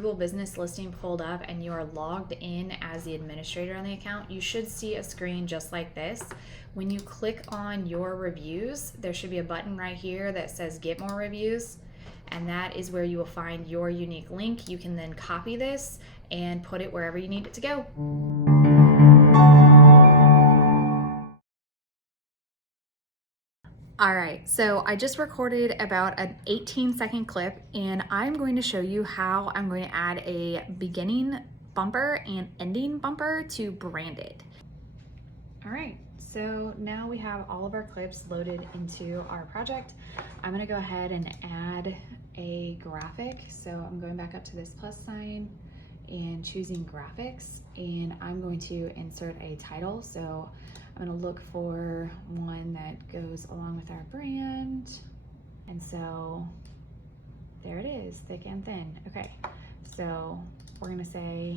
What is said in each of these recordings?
Google business listing pulled up and you are logged in as the administrator on the account, you should see a screen just like this. When you click on your reviews, there should be a button right here that says get more reviews, and that is where you will find your unique link. You can then copy this and put it wherever you need it to go. All right, so I just recorded about an 18-second clip, and I'm going to show you how I'm going to add a beginning bumper and ending bumper to Branded. All right, so now we have all of our clips loaded into our project. I'm gonna go ahead and add a graphic. So I'm going back up to this plus sign and choosing graphics, and I'm going to insert a title. So I'm gonna look for one that goes along with our brand. And so there it is, thick and thin. Okay, so we're gonna say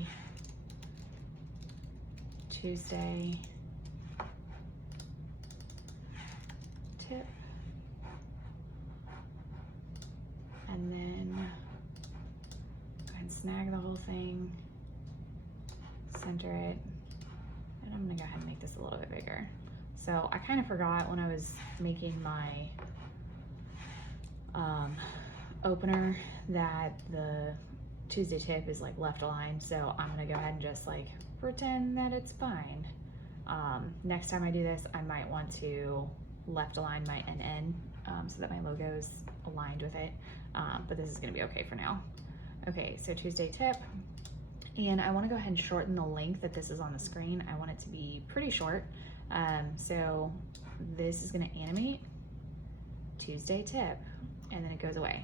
Tuesday tip, and then go ahead and snag the whole thing, center it, and I'm gonna go ahead and make this a little bit bigger. So I kind of forgot when I was making my opener that the Tuesday tip is like left aligned, so I'm gonna go ahead and just like pretend that it's fine. Next time I do this, I might want to left align my NN so that my logo's aligned with it, but this is gonna be okay for now. Okay, so Tuesday tip, and I wanna go ahead and shorten the length that this is on the screen. I want it to be pretty short. So this is gonna animate Tuesday tip, and then it goes away.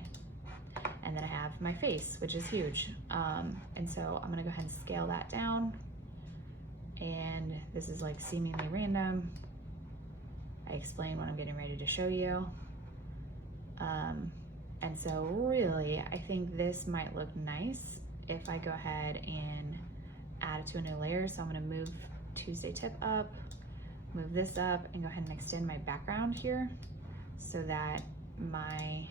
And then I have my face, which is huge. And so I'm gonna go ahead and scale that down. And this is like seemingly random. I explain what I'm getting ready to show you. And so really, I think this might look nice if I go ahead and add it to a new layer. So I'm gonna move Tuesday tip up, move this up, and go ahead and extend my background here so that my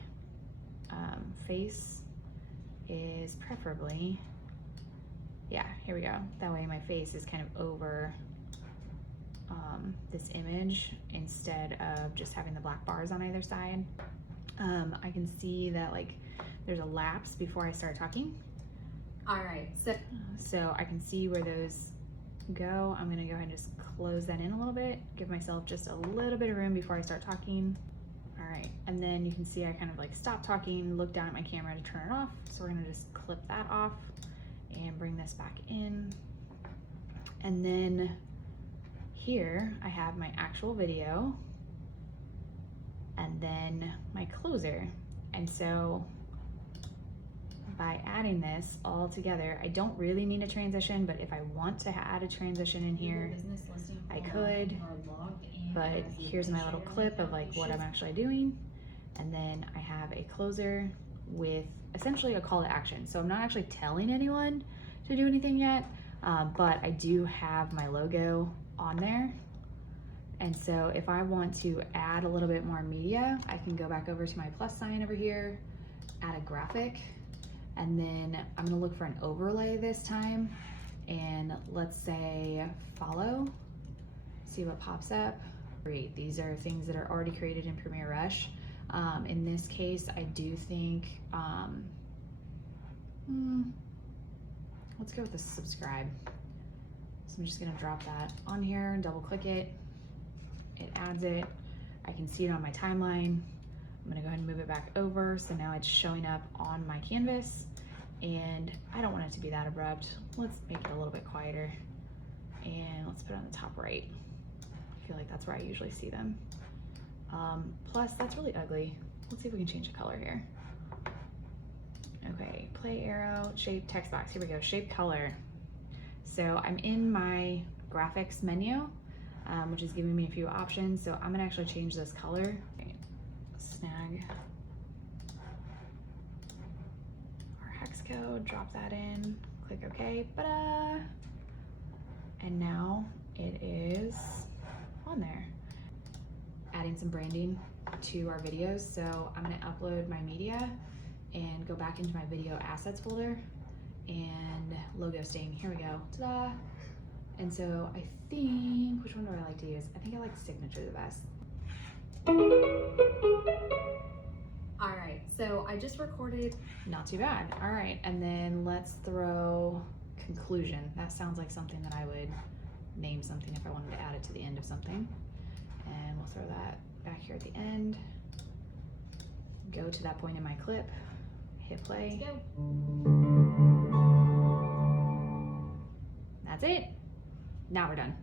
face is preferably, yeah, here we go. That way my face is kind of over this image instead of just having the black bars on either side. I can see that like there's a lapse before I start talking. All right, so I can see where those go. I'm gonna go ahead and just close that in a little bit, give myself just a little bit of room before I start talking. All right, and then you can see I kind of like stop talking, look down at my camera to turn it off. So we're gonna just clip that off and bring this back in. And then here I have my actual video and then my closer. And so by adding this all together, I don't really need a transition, but if I want to add a transition in here, I could, but here's my little clip of like what I'm actually doing. And then I have a closer with essentially a call to action. So I'm not actually telling anyone to do anything yet, but I do have my logo on there. And so if I want to add a little bit more media, I can go back over to my plus sign over here, add a graphic, and then I'm gonna look for an overlay this time. And let's say follow, see what pops up. Great, these are things that are already created in Premiere Rush. In this case, I do think, let's go with the subscribe. So I'm just gonna drop that on here and double click it. It adds it. I can see it on my timeline. I'm gonna go ahead and move it back over. So now it's showing up on my canvas, and I don't want it to be that abrupt. Let's make it a little bit quieter, and let's put it on the top right. I feel like that's where I usually see them. Plus that's really ugly. Let's see if we can change the color here. Okay, play arrow, shape, text box. Here we go, shape color. So I'm in my graphics menu, which is giving me a few options. So I'm gonna actually change this color. Okay. Snag our hex code, drop that in, click OK, ta-da! And now it is on there. Adding some branding to our videos. So I'm gonna upload my media and go back into my video assets folder and logo sting. Here we go. Ta-da! And so I think, which one do I like to use? I think I like signature the best. All right, so I just recorded. Not too bad. All right, and then let's throw conclusion. That sounds like something that I would name something if I wanted to add it to the end of something. And we'll throw that back here at the end. Go to that point in my clip, hit play. Let's go. That's it. Now we're done.